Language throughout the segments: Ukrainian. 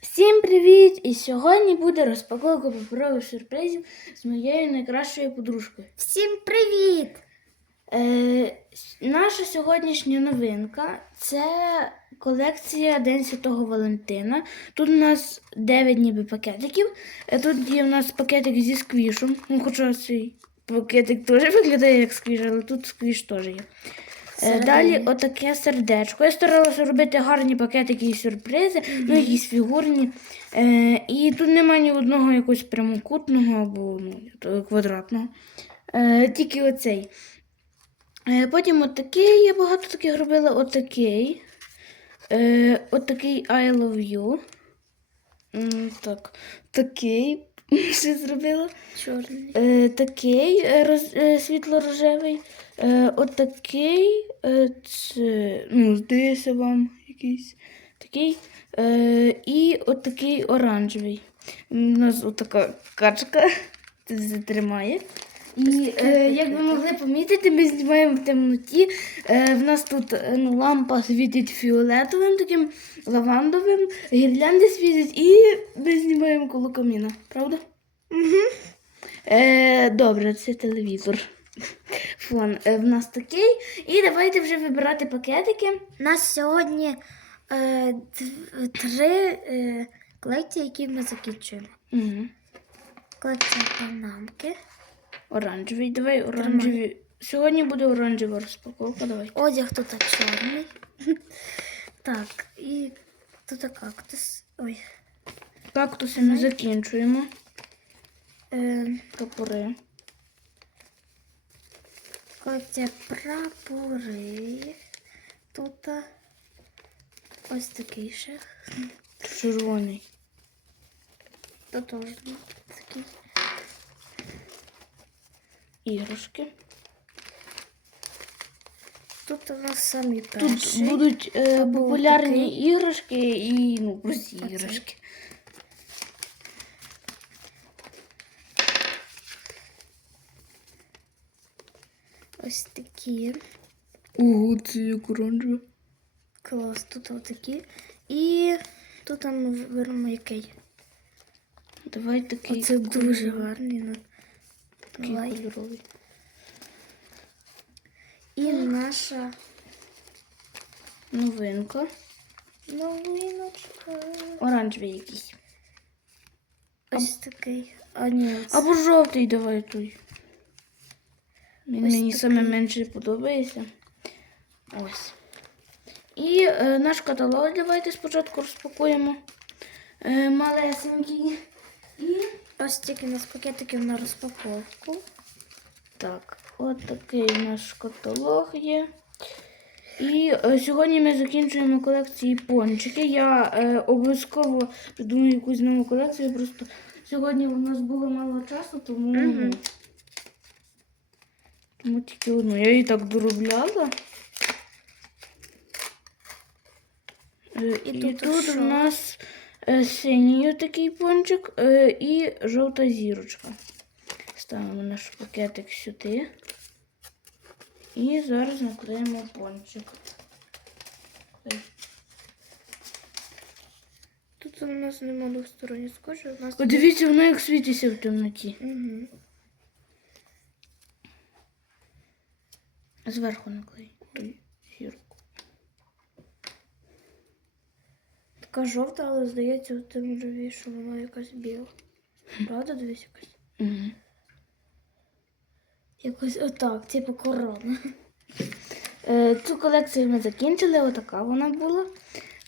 Всім привіт! І сьогодні буде розпаковка паперових сюрпризів з моєю найкращою подружкою. Всім привіт! Е, наша сьогоднішня новинка це колекція День Святого Валентина. Тут у нас 9 ніби пакетиків. Е, Тут є у нас пакетик зі сквішем. Ну, хоча цей пакетик теж виглядає як сквіш, але тут сквіш теж є. Е, Далі отаке сердечко. Я старалася робити гарні пакетики і сюрпризи, ну якісь фігурні. Е, і тут немає ні одного якогось прямокутного або ну, квадратного. Е, тільки оцей. Е, потім отакий, я багато таких робила, отакий. Е, отакий I love you. Так, такий ще зробила. Чорний. Е, такий е, роз, е, світло-рожевий. Е, отакий. Е, це, ну, здається вам якийсь такий. Е, і отакий оранжевий. У нас отака качка це тримає. І е, як ви могли помітити, ми знімаємо в темноті. Е, в нас тут е, ну, лампа світить фіолетовим, таким лавандовим, гірлянди світять, і ми знімаємо коло каміна, правда? Е, добре, це телевізор. Фон е, в нас такий. І давайте вже вибирати пакетики. У нас сьогодні е, три е, колекції, які ми закінчили. Угу. Колекція панамки, Оранжевий. Давай оранжевий. Сьогодні буде оранжева розпаковка. Давай. одяг тут чорний. Так, і тут кактус. Ой. Кактуси ми закінчуємо. Е, Прапори. колекція прапори. Тут а, ось такий ще. Червоний. Тут теж такий. Іграшки. Тут у нас самі Тут перші. будуть е, Або популярні такий. іграшки і ну, прості Оцей. іграшки. Ось такі. Ого, це як оранжеве. Клас, тут отакі. І тут ми виберемо який. Давай такий. Оце дуже гарний. ну. Такий. І наша Новинка. новиночка. Оранжевий якийсь. Ось такий. А ні, це- Або жовтий давай той. Він Ось мені саме менше подобається. Ось. І е, наш каталог давайте спочатку розпакуємо. Е, малесенький. І ось тільки у нас пакетиків на розпаковку. так, от такий наш каталог є. І е, сьогодні ми закінчуємо колекції пончики. Я е, обов'язково придумаю якусь нову колекцію. Просто сьогодні у нас було мало часу, тому, Мгм. Тільки одну. Я її так доробляла. Е, І І, тут тут у нас е, синій такий пончик е, і жовта зірочка. Ставимо наш пакетик сюди. І зараз наклеїмо пончик. Тут у нас нема двосторонньої скотчу, у нас. Подивіться, воно як світиться в темноті. Угу. Зверху наклей зірку. Така жовта, але здається, у тим живі, що вона якась біла. Правда, дивись якась? Угу. Якось отак, типу корона. Е, цю колекцію ми закінчили, отака вона була.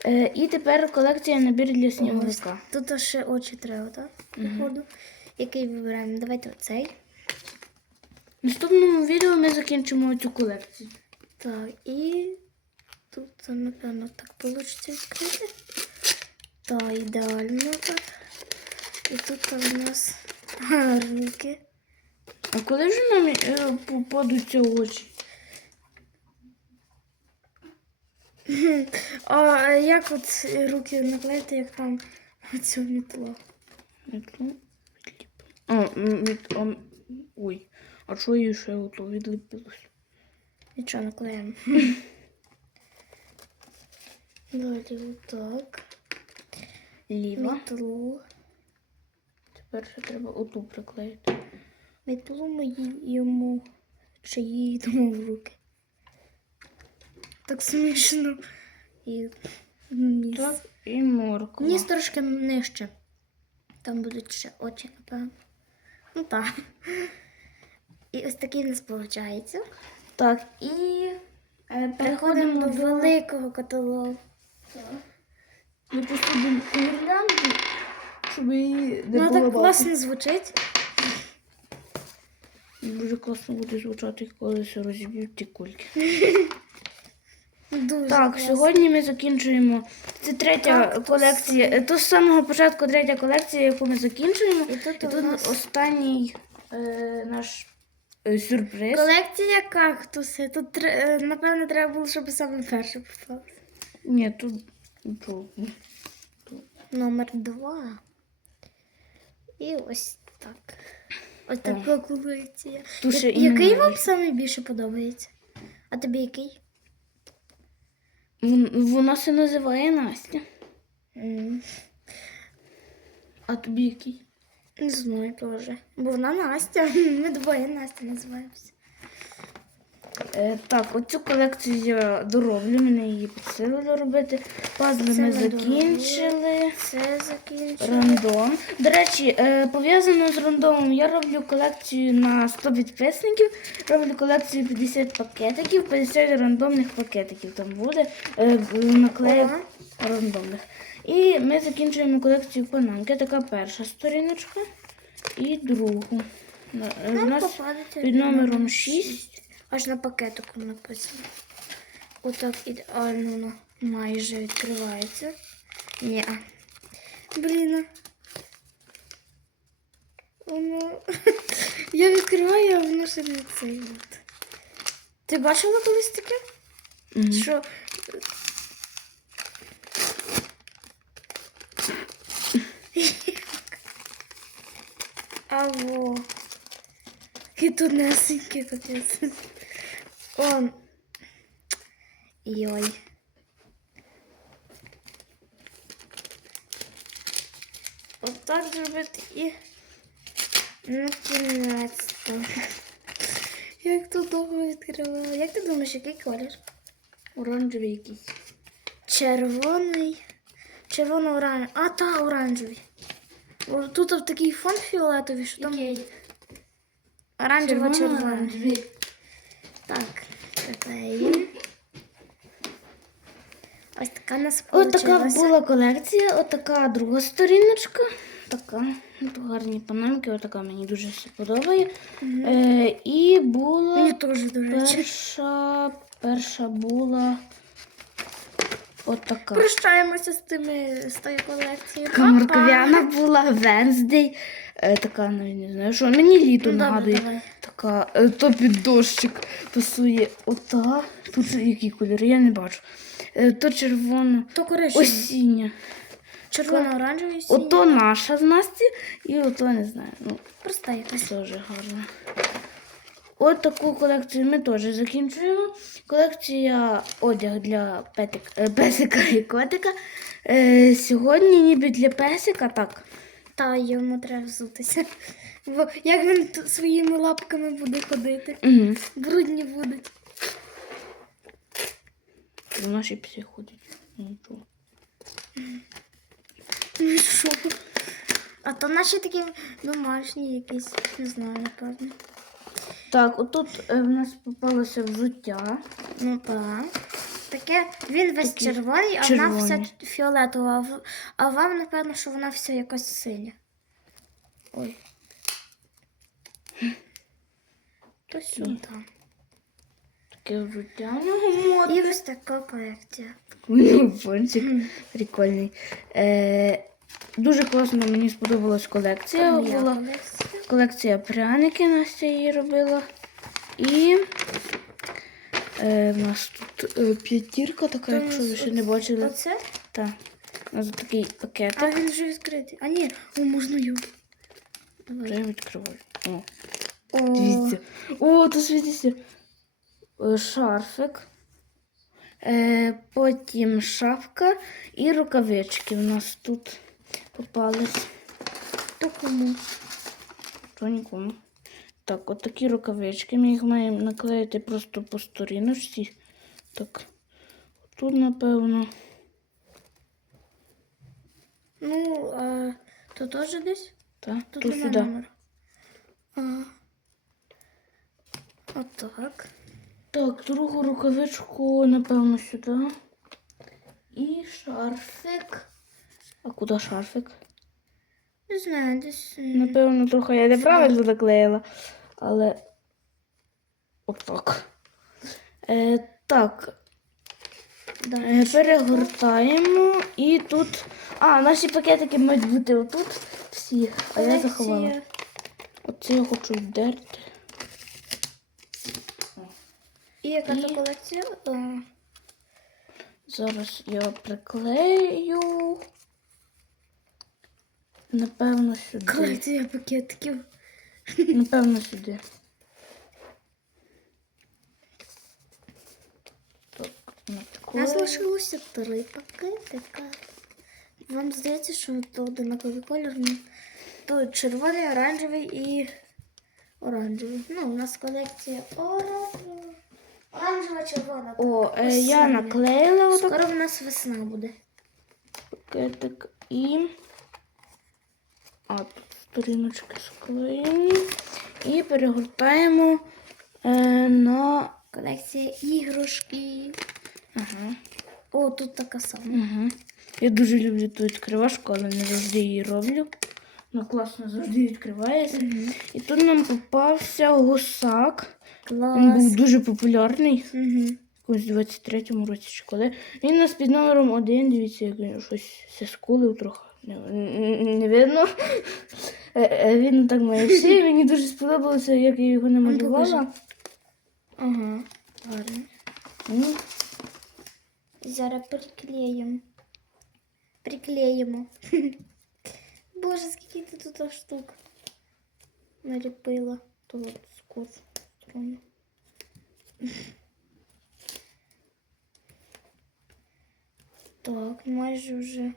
Е, і тепер колекція набір для сніговика. Тут ще очі треба, так? Походу. Який вибираємо? Давайте оцей. В наступному відео ми закінчимо цю колекцію. Так, і тут, це, напевно, так вийде відкрити. Так, ідеально так. І тут у нас руки. А коли вже нам е, попадуться очі? А як от руки наклеїти, як там цю мітло? Метлу відліпимо. А, м, від, а, м, ой, а що їй ще ото відліпилось? Нічого наклеїмо. Далі отак. ліва. Метлу. Тепер ще треба оту приклеїти. Метлу йому. Чи їй йдемо в руки. Так смішно. І ніс. Так, і морква. Ніс трошки нижче. Там будуть ще очі, напевно. Ну так. І ось такий в нас виходить. Так, і е, Переходимо до великого каталогу. Ми посадимо гірлянду, щоб її не Ну було так класно звучить. Дуже класно буде звучати, коли се розіб'ють ті кульки. Дуже Так, класно. сьогодні ми закінчуємо. Це третя Кактуси. колекція. То з самого початку третя колекція, яку ми закінчуємо. І тут І тут нас останній е, наш е, сюрприз. колекція кактуси. Тут е, напевно треба було, щоб саме перше попалося. Ні, тут нічого. Номер два. І ось так. Ось така колекція. Тут ще Я- Який вам саме більше подобається? А тобі який? Вон- Вона се називає Настя. А тобі який? Не знаю теж. Бо вона Настя. Ми двоє Настя називаємося. Е, так, оцю колекцію я дороблю, мене її підсилили робити. Пазли Це ми закінчили. Це закінчено. Рандом. До речі, е, пов'язано з рандомом, я роблю колекцію на 100 підписників, роблю колекцію 50 пакетиків, 50 рандомних пакетиків там буде е, наклеїв рандомних. І ми закінчуємо колекцію панамки. Така перша сторіночка і другу. Е, У Нам нас попадеться під номером 6. Аж на пакетику написано. Отак ідеально воно майже відкривається. Ні. Блін. Воно. Я відкриваю, а воно ще не цей. Ти бачила колись таке? Що. Аво. І тонесеньке капець. Он. Йой. Отак зробити і на кінець. Як тут довго відкривала. Як ти думаєш, який колір? Оранжевий якийсь. Червоний. Червоно-оранжевий. А, та оранжевий. Тут в такий фон фіолетовий, що там оранжево-червоний. Червоно-оранжевий. Так, приклеїмо. Ось така у нас Ось така була колекція, отака друга сторіночка. Така. Тут гарні панамки, отака мені дуже все подобає. Е, і була Мені до речі. перша, перша була отака. Прощаємося з тими з тою колекцією. Така морков'яна була, Венздей. Е, така, навіть не знаю, що мені літо Ну, нагадує. давай. Така, е, то під дощик пасує. Ота. Тут які кольори, я не бачу. Е, то червоно. То коричневий. Осіння. Червоно-оранжевий синій. Ото наша з Насті, і ото не знаю. Ну, Проста якась. теж гарно. От таку колекцію ми теж закінчуємо. Колекція одяг для петик, е, песика і котика. Е, сьогодні ніби для песика так. Та йому треба взутися. Бо як він тут своїми лапками буде ходити? Угу. Брудні будуть. Наші пси ходять. Нічого. Ну що? А то наші такі домашні якісь, не знаю, напевно. Так, отут е, в нас попалося взуття. Ну так. Таке, він весь Такі червоний, а вона вся червоні. фіолетова. А, в- а вам, напевно, що вона вся якась синя. Ой. То сюди. Таке взуття. Ну. І ось така колекція. Ну, пончик прикольний. Е, дуже класно мені сподобалась колекція. Моя Була колекція. колекція пряники Настя її робила. І е, в нас тут е, п'ятірка така, якщо ви ще не бачили. Оце? Так. У нас такий А пакетик. він вже відкритий. А ні, о, можна його. Давай. Вже відкриваю. О, О, дивіться. О, тут світиться. Е, Шарфик. Е, потім шапка і рукавички. У нас тут попались. То кому? То нікому. Так, от такі рукавички. Ми їх маємо наклеїти просто по сторіночці. Так. Тут, напевно. Ну, а то теж десь? Так, Тут тут сюди. номер. А. Отак. Так, другу рукавичку, напевно, сюди. І шарфик. А куди шарфик? Не знаю, десь. е, Напевно, трохи я неправильно наклеїла. Але. Отак. Е, так, Да. Е, Перегортаємо і тут. А, наші пакетики мають бути отут всі, а я заховала. Оце я хочу вдерти. І яка І- то колекція? Зараз я приклею. Напевно, сюди. колекція пакетиків. Напевно, сюди. Так, У нас лишилося три пакетика. Вам здається, що то одинаковий колір. Ну, То червоний, оранжевий і оранжевий. Ну, у нас колекція оранжева. Оранжева червона. О, е, я наклеїла Скоро в нас весна буде. пакетик і. Тут сторіночки склеєні. І перегортаємо е, на. Колекція іграшки. Ага. О, тут така сама. Угу. Я дуже люблю ту відкривашку, але не завжди її роблю. Ну, класно завжди відкривається. І тут нам попався гусак. Він був дуже популярний. Угу. Ось в 23-му році чи коли. Він у нас під номером один, дивіться, як він щось скулив трохи. Не, не- не видно. Е, е, Він так має всі. Мені дуже сподобалося, як я його намалювала. Ага. Гарно. Ну, Зараз приклеїмо. Приклеїмо. Боже, скільки ти тут штук наліпила. То от скотч сторону. Так, майже вже.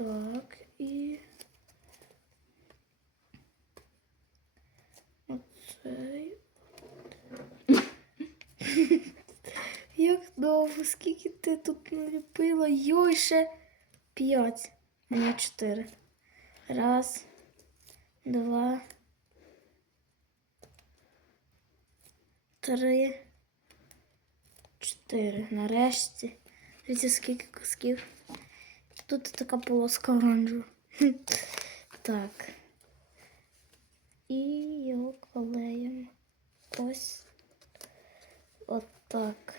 Так, і. Оцей. Як довго, скільки ти тут наліпила? Йой, ще п'ять, не чотири. Раз, два, три, чотири. Нарешті. Дивіться, скільки кусків. Тут така полоска оранжева. Так. І його клеїмо. Ось. Отак.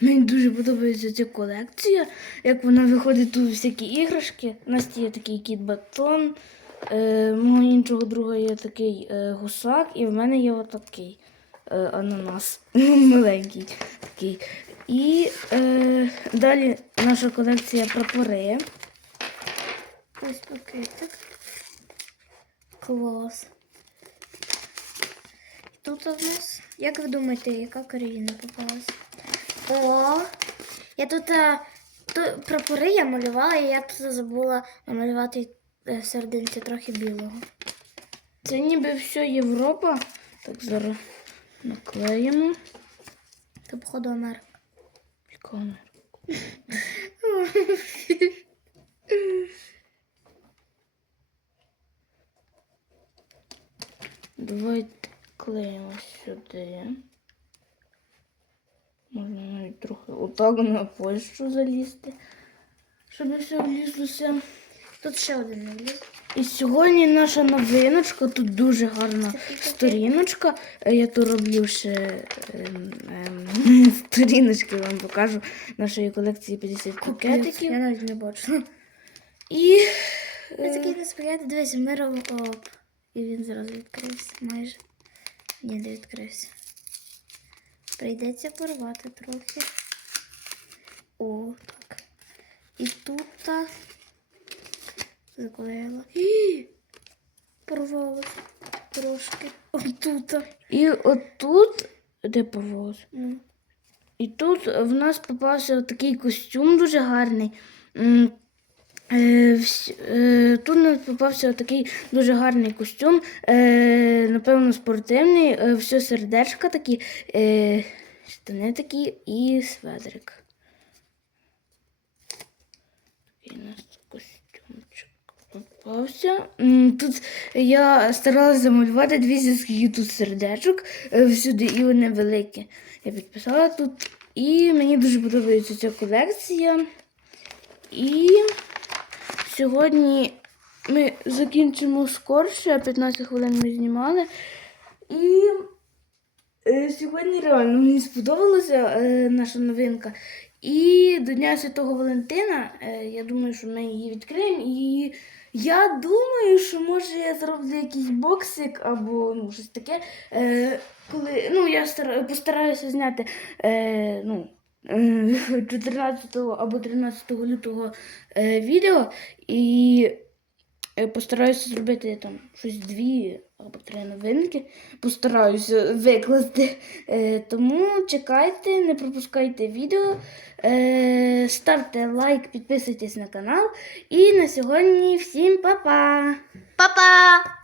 Мені дуже подобається ця колекція, як вона виходить тут всякі іграшки. У нас є такий кіт батон, е, мого іншого друга є такий е, гусак, і в мене є отакий е, ананас маленький. такий. І е, далі наша колекція прапори. Ось пакетик. Клас. Тут у нас, як ви думаєте, яка країна попалась? О! Я тут а, то, прапори я малювала, і я тут забула намалювати е, серединці трохи білого. Це ніби все Європа. Так, зараз наклеїмо. Це походу Америка. Камеру. Давайте клеїмо сюди. Можна навіть трохи отак на Польщу залізти, щоб все влізлося. Тут ще один наліз. І сьогодні наша новиночка, тут дуже гарна сторіночка. Е, Я тут роблю ще ем, ем, сторіночки, вам покажу нашої колекції 50 Я навіть не бачу. І Я такий не сприяти, дивись, миром оп. І він зразу відкрився майже. Ні, не відкрився. Прийдеться порвати трохи. О, так. І тут та заклеїла. І! Порвалося трошки. Отут. І отут, де повоз, Ну. і тут в нас попався такий костюм дуже гарний. Е, е, тут нам попався такий дуже гарний костюм, е, напевно, спортивний, все сердечка такі, штани такі і сведрик. Такий у нас костюмчик попався. Тут я старалася замалювати дві скільки тут сердечок всюди, і вони великі. Я підписала тут. І мені дуже подобається ця колекція. І сьогодні ми закінчимо скорше, 15 хвилин ми знімали. І е, сьогодні реально мені сподобалася е, наша новинка. І до Дня Святого Валентина, е, я думаю, що ми її відкриємо. І я думаю, що може я зроблю якийсь боксик або ну, щось таке. Коли, ну, я постараюся зняти ну, 14 або 13 лютого е, відео і е, постараюся зробити там щось дві або три новинки. Постараюся викласти. Е, тому чекайте, не пропускайте відео. Е, ставте лайк, підписуйтесь на канал. І на сьогодні всім па-па! Па-па!